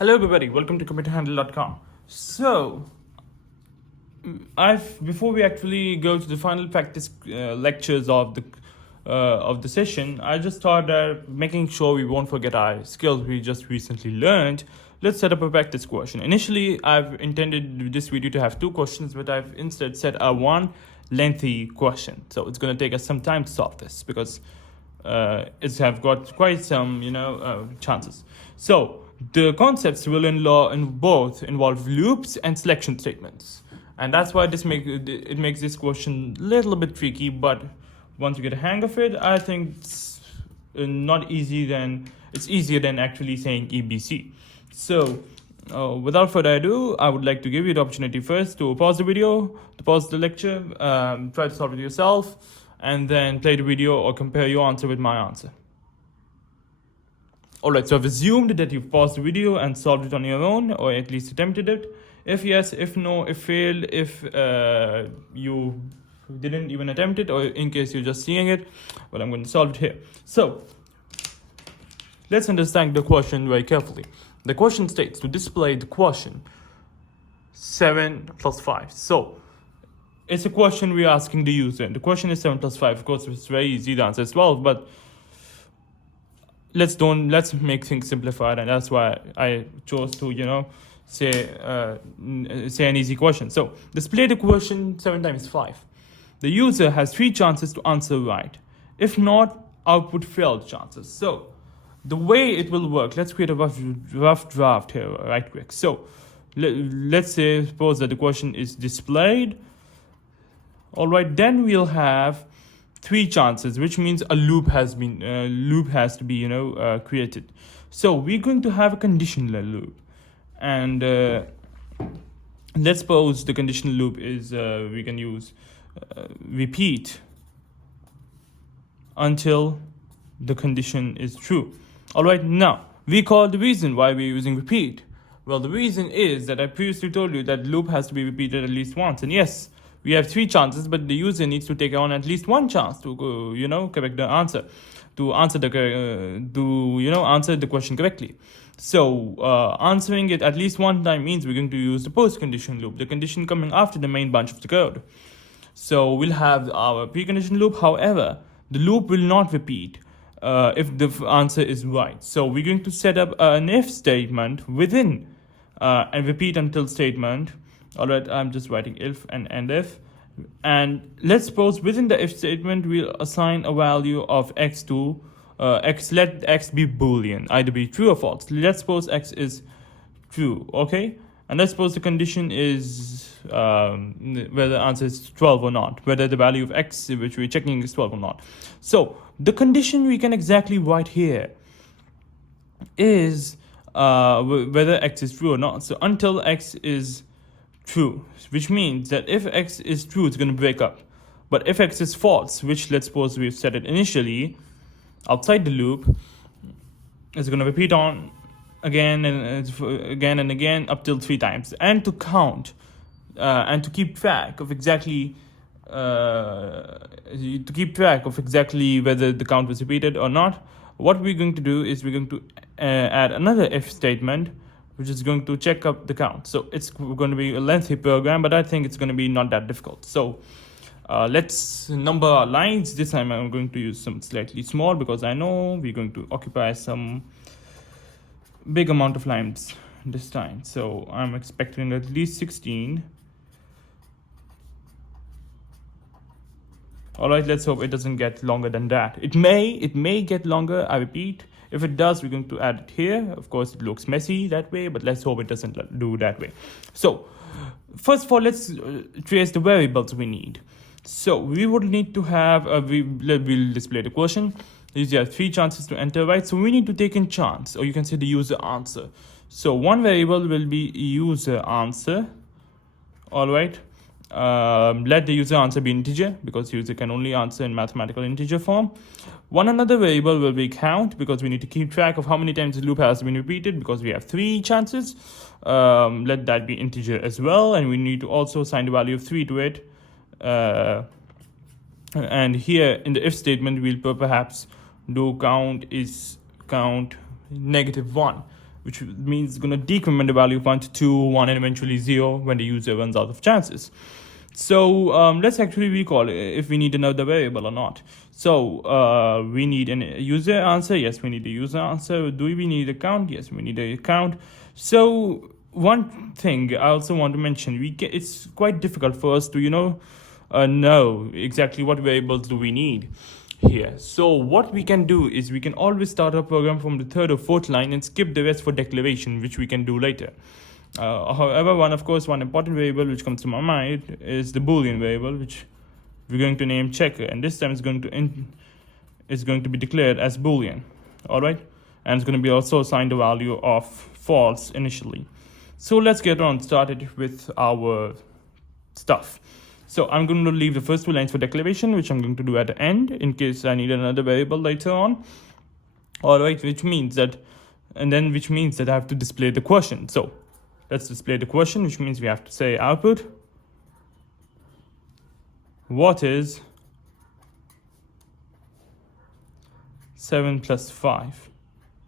Hello everybody, welcome to computerhandle.com. So, before we actually go to the final practice lectures of the session, I just thought that making sure we won't forget our skills we just recently learned, let's set up a practice question. Initially, I've intended this video to have two questions, but I've instead set a one lengthy question. So it's going to take us some time to solve this because it's have got quite some chances. So the concepts will both involve loops and selection statements, and that's why it makes this question a little bit tricky. But once you get a hang of it, I think it's it's easier than actually saying EBC. So without further ado, I would like to give you the opportunity first to pause the video, to pause the lecture, try to solve it yourself, and then play the video or compare your answer with my answer. Alright, so I've assumed that you've paused the video and solved it on your own, or at least attempted it. If yes, if no, if failed, if you didn't even attempt it, or in case you're just seeing it, well, I'm going to solve it here. So let's understand the question very carefully. The question states to display the question 7 plus 5. So it's a question we're asking the user. The question is 7 plus 5. Of course, it's very easy. The answer is 12, but let's make things simplified, and that's why I chose to say an easy question. So display the question 7 times 5. The user has 3 chances to answer right. If not, output failed chances. So the way it will work, let's create a rough draft here right quick. So let's suppose that the question is displayed. All right, then we'll have 3 chances, which means a loop has to be created. So we're going to have a conditional loop, and let's suppose the conditional loop is we can use repeat until the condition is true. All right, now recall the reason why we're using repeat. Well, the reason is that I previously told you that loop has to be repeated at least once, and yes, we have 3 chances, but the user needs to take on at least one chance to correct the answer, to answer the question correctly. So answering it at least one time means we're going to use the post condition loop, the condition coming after the main bunch of the code. So we'll have our precondition loop. However, the loop will not repeat if the answer is right. So we're going to set up an if statement within and repeat until statement. All right, I'm just writing if and end if. And let's suppose within the if statement, we'll assign a value of x to x. Let x be Boolean, either be true or false. Let's suppose x is true, okay? And let's suppose the condition is whether the answer is 12 or not, whether the value of x, which we're checking, is 12 or not. So the condition we can exactly write here is whether x is true or not. So until x is true, which means that if x is true, it's going to break up. But if x is false, which let's suppose we've set it initially outside the loop, it's going to repeat on again and again up till 3 times. And to count and to keep track of exactly whether the count was repeated or not, what we're going to do is we're going to add another if statement, which is going to check up the count. So it's going to be a lengthy program, but I think it's going to be not that difficult. So let's number our lines. This time I'm going to use some slightly small because I know we're going to occupy some big amount of lines this time. So I'm expecting at least 16. All right, let's hope it doesn't get longer than that. It may get longer, I repeat. If it does, we're going to add it here. Of course, it looks messy that way, but let's hope it doesn't do that way. So first of all, let's trace the variables we need. So we would need to have we'll display the question. These are 3 chances to enter, right? So we need to take in chance, or you can say the user answer. So one variable will be user answer. All right. Let the user answer be integer, because user can only answer in mathematical integer form. Another variable will be count, because we need to keep track of how many times the loop has been repeated, because we have 3 chances. Let that be integer as well, and we need to also assign the value of 3 to it. And here in the if statement, we'll perhaps do count -1, which means it's going to decrement the value of 1 to 2, 1, and eventually 0 when the user runs out of chances. So let's actually recall if we need another variable or not. So we need a user answer. Yes, we need a user answer. Do we need a count? Yes, we need a count. So one thing I also want to mention, it's quite difficult for us to know exactly what variables do we need here. So what we can do is we can always start our program from the third or fourth line and skip the rest for declaration, which we can do later. However, one important variable which comes to my mind is the Boolean variable, which we're going to name checker, and this time it's going to be declared as Boolean. All right, and it's going to be also assigned a value of false initially. So let's get on started with our stuff. So I'm going to leave the first 2 lines for declaration, which I'm going to do at the end in case I need another variable later on. All right, which means that I have to display the question. So let's display the question, which means we have to say output. What is 7 plus 5?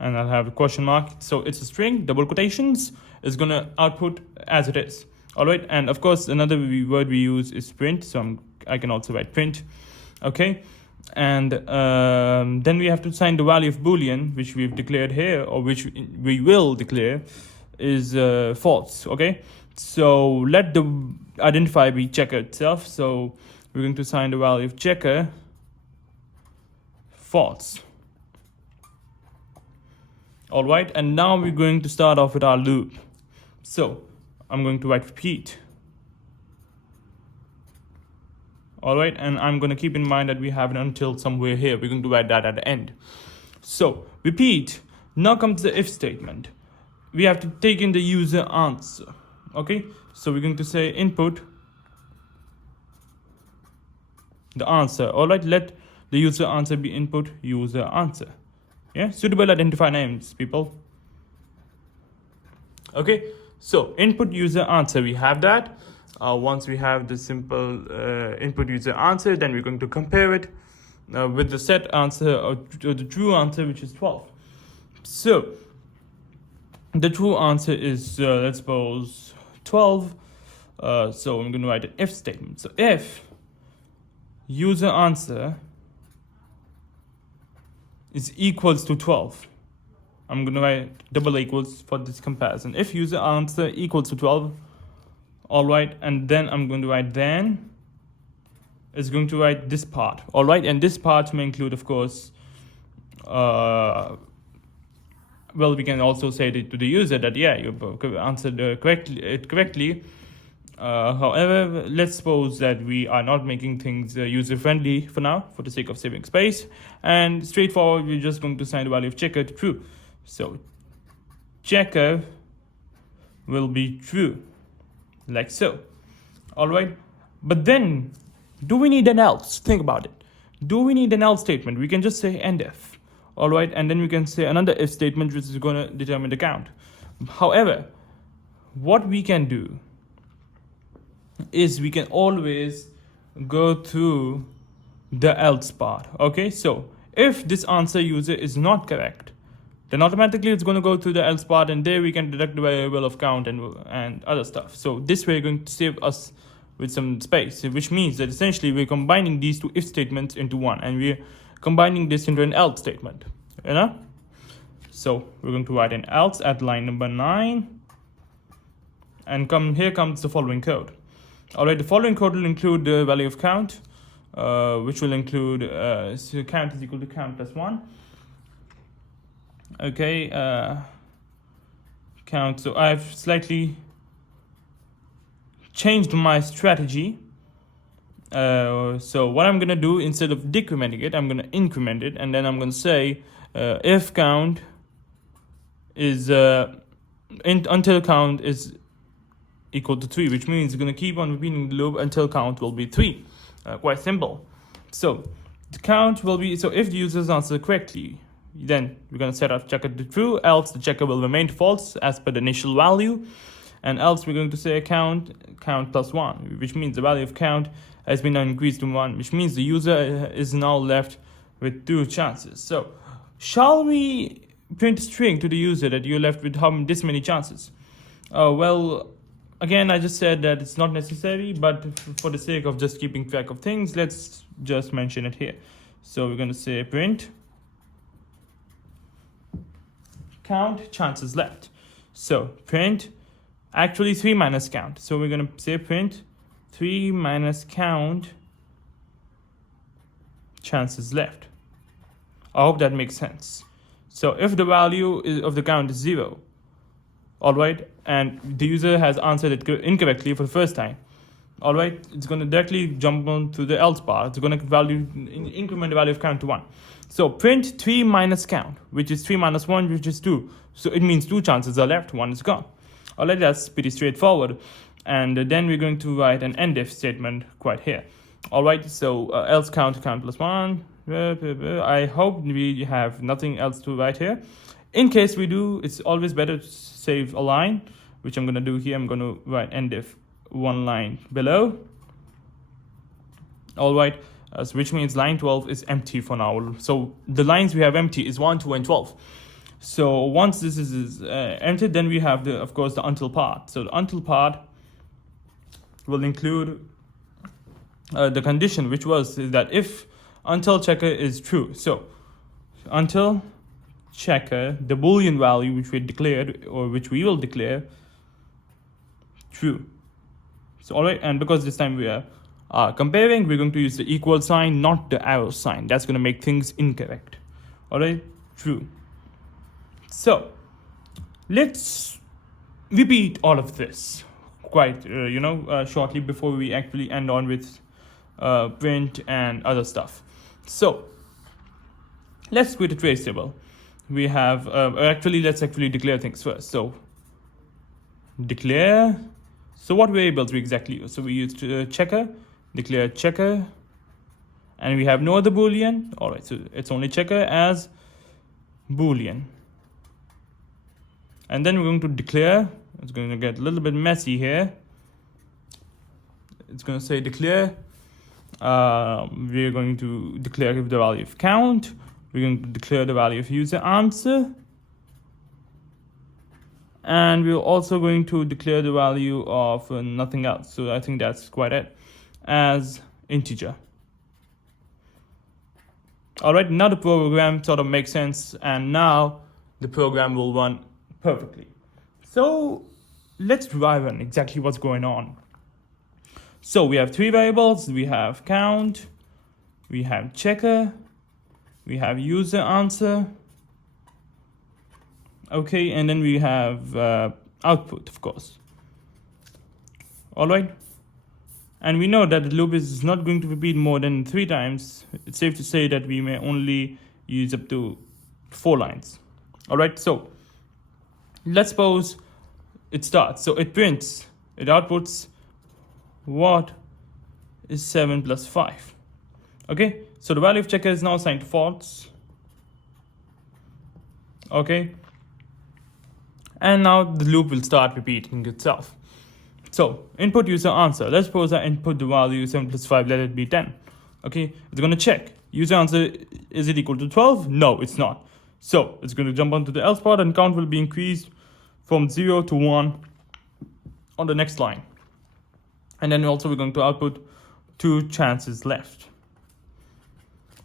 And I'll have a question mark. So it's a string, double quotations, is going to output as it is. All right, and of course, another word we use is print. So I can also write print. Okay, and then we have to assign the value of Boolean, which we've declared here, or which we will declare, is false. Okay, so let the identifier be checker itself. So we're going to assign the value of checker false. All right, and now we're going to start off with our loop. So I'm going to write repeat. All right, and I'm going to keep in mind that we have an until somewhere here. We're going to write that at the end. So repeat. Now comes the if statement. We have to take in the user answer. Okay, so we're going to say input the answer. All right, let the user answer be input user answer. Yeah, suitable identifier names, people. Okay, so input user answer, we have that. Once we have the simple input user answer, then we're going to compare it with the set answer or the true answer, which is 12. So the true answer is, let's suppose, 12. So I'm going to write an if statement. So if user answer is equals to 12, I'm going to write double equals for this comparison. If user answer equals to 12, all right, and then I'm going to write then is going to write this part. All right, and this part may include, of course, well, we can also say to the user that, yeah, you answered correctly. However, let's suppose that we are not making things user-friendly for now, for the sake of saving space. And straightforward, we're just going to assign the value of checker to true. So checker will be true, like so. All right. But then, do we need an else? Think about it. Do we need an else statement? We can just say end if. All right. And then we can say another if statement, which is going to determine the count. However, what we can do is we can always go through the else part. Okay, so if this answer user is not correct, then automatically it's going to go through the else part, and there we can deduct the variable of count and other stuff. So this way, going to save us with some space, which means that essentially we're combining these two if statements into one, and we're combining this into an else statement. You know, so we're going to write an else at line number 9, and here comes the following code. All right, the following code will include the value of count, which will include so count is equal to count plus 1. Okay, count. So I've slightly changed my strategy. So what I'm going to do, instead of decrementing it, I'm going to increment it, and then I'm going to say if count is until count is equal to 3, which means it's going to keep on repeating the loop until count will be 3. Quite simple. So the count will be, so if the users answer correctly, then we're going to set up checker to true, else the checker will remain false as per the initial value, and else we're going to say count plus 1, which means the value of count has been increased to 1, which means the user is now left with 2 chances. So shall we print string to the user that you're left with this many chances. Well, again, I just said that it's not necessary, but for the sake of just keeping track of things, let's just mention it here. So we're going to say print count chances left. So print actually 3 minus count. So we're going to say print 3 minus count chances left. I hope that makes sense. So if the value of the count is 0, all right, and the user has answered it incorrectly for the first time, all right, it's going to directly jump on to the else part. It's going to increment the value of count to 1. So print 3 minus count, which is 3 minus 1, which is 2. So it means 2 chances are left, 1 is gone. All right, that's pretty straightforward. And then we're going to write an endif statement quite here. All right, so else count plus 1. I hope we have nothing else to write here. In case we do, it's always better to save a line, which I'm going to do here. I'm going to write endif 1 line below. All right, so which means line 12 is empty for now. So the lines we have empty is 1, 2, and 12. So once this is empty, then we have, of course, the until part. So the until part will include the condition, which was that if until checker is true. So until checker, the boolean value which we declared, or which we will declare, true. So all right, and because this time we are comparing, we're going to use the equal sign, not the arrow sign. That's going to make things incorrect. All right, true. So let's repeat all of this quite shortly before we actually end on with print and other stuff. So let's create a trace table. We have let's actually declare things first. So declare. So what variables we exactly use? So we use checker, declare checker, and we have no other boolean. All right, so it's only checker as boolean. And then we're going to declare. It's going to get a little bit messy here. It's going to say declare. We're going to declare the value of count. We're going to declare the value of user answer. And we're also going to declare the value of nothing else. So I think that's quite it, as integer. All right, now the program sort of makes sense, and now the program will run perfectly. So let's drive in exactly what's going on. So we have 3 variables. We have count, we have checker, we have user answer. Okay, and then we have output, of course. All right. And we know that the loop is not going to repeat more than 3 times. It's safe to say that we may only use up to 4 lines. All right, so let's suppose it starts. So it prints, it outputs what is 7 plus 5. Okay, so the value of checker is now assigned to false. Okay, and now the loop will start repeating itself. So input user answer. Let's suppose I input the value 7 plus 5, let it be 10. Okay, it's going to check. User answer, is it equal to 12? No, it's not. So it's going to jump onto the else part, and count will be increased from 0 to 1 on the next line. And then also we're going to output 2 chances left.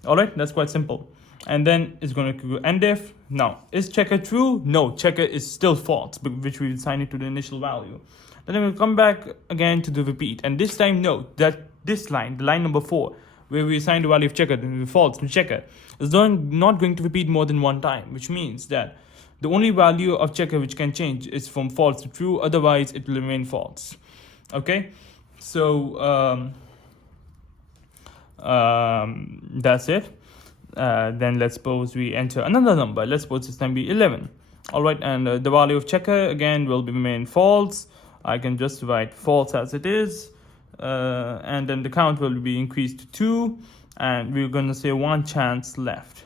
All right, that's quite simple. And then it's going to go endif. Now, is checker true? No, checker is still false, which we assign it to the initial value. Then we'll come back again to the repeat. And this time, note that this line, the line number 4, where we assign the value of checker to false to checker, is not going to repeat more than 1 time, which means that the only value of checker which can change is from false to true. Otherwise, it will remain false. Okay, so that's it. Then let's suppose we enter another number. Let's suppose this time be 11. All right, and the value of checker again will remain false. I can just write false as it is, and then the count will be increased to 2, and we're going to say 1 chance left.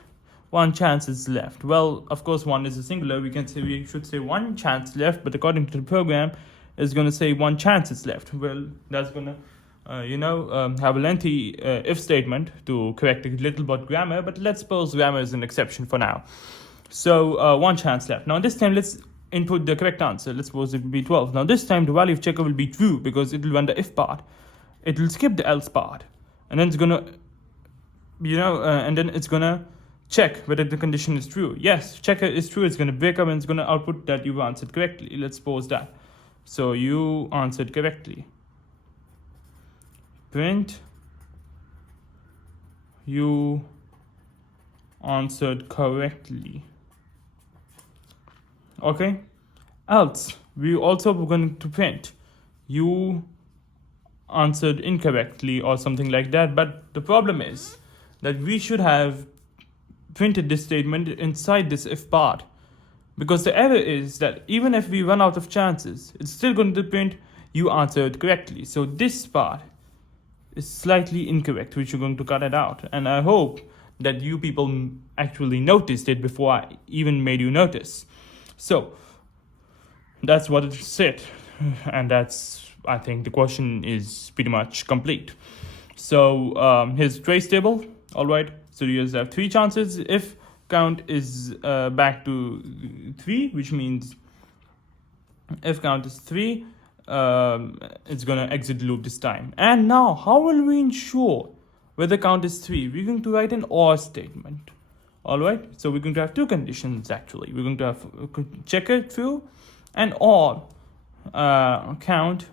1 chance is left. Well, of course, 1 is a singular. We should say 1 chance left, but according to the program, it's going to say 1 chance is left. Well, that's going to have a lengthy if statement to correct a little bit grammar, but let's suppose grammar is an exception for now. So one chance left. Now this time let's input the correct answer. Let's suppose it will be 12. Now this time the value of checker will be true because it will run the if part. It will skip the else part, and then it's gonna, and then it's gonna check whether the condition is true. Yes, checker is true. It's gonna break up and it's gonna output that you answered correctly. Let's suppose that. So you answered correctly. Print. You answered correctly. Okay. Else, we also were going to print you answered incorrectly or something like that. But the problem is that we should have printed this statement inside this if part, because the error is that even if we run out of chances, it's still going to print you answered correctly. So this part is slightly incorrect, which you're going to cut it out. And I hope that you people actually noticed it before I even made you notice. So that's what it said, and that's, I think the question is pretty much complete. So here's trace table. All right, so you just have 3 chances. If count is back to 3, which means if count is 3, it's gonna exit the loop this time. And now how will we ensure whether count is 3? We're going to write an OR statement. All right, so we're going to have 2 conditions actually. We're going to have checker true and OR count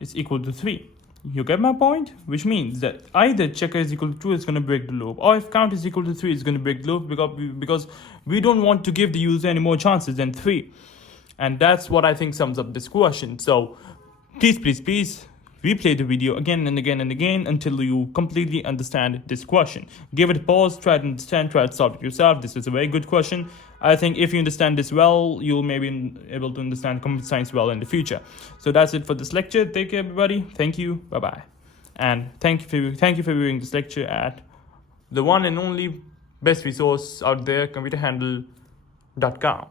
is equal to 3. You get my point? Which means that either checker is equal to true, it's going to break the loop, or if count is equal to 3, it's going to break the loop, because we don't want to give the user any more chances than 3. And that's what I think sums up this question. So please replay the video again and again and again until you completely understand this question. Give it a pause, try to understand, try to solve it yourself. This is a very good question. I think if you understand this well, you'll maybe be able to understand computer science well in the future. So that's it for this lecture. Take care, everybody. Thank you. Bye-bye. And thank you for viewing this lecture at the one and only best resource out there, computerhandle.com.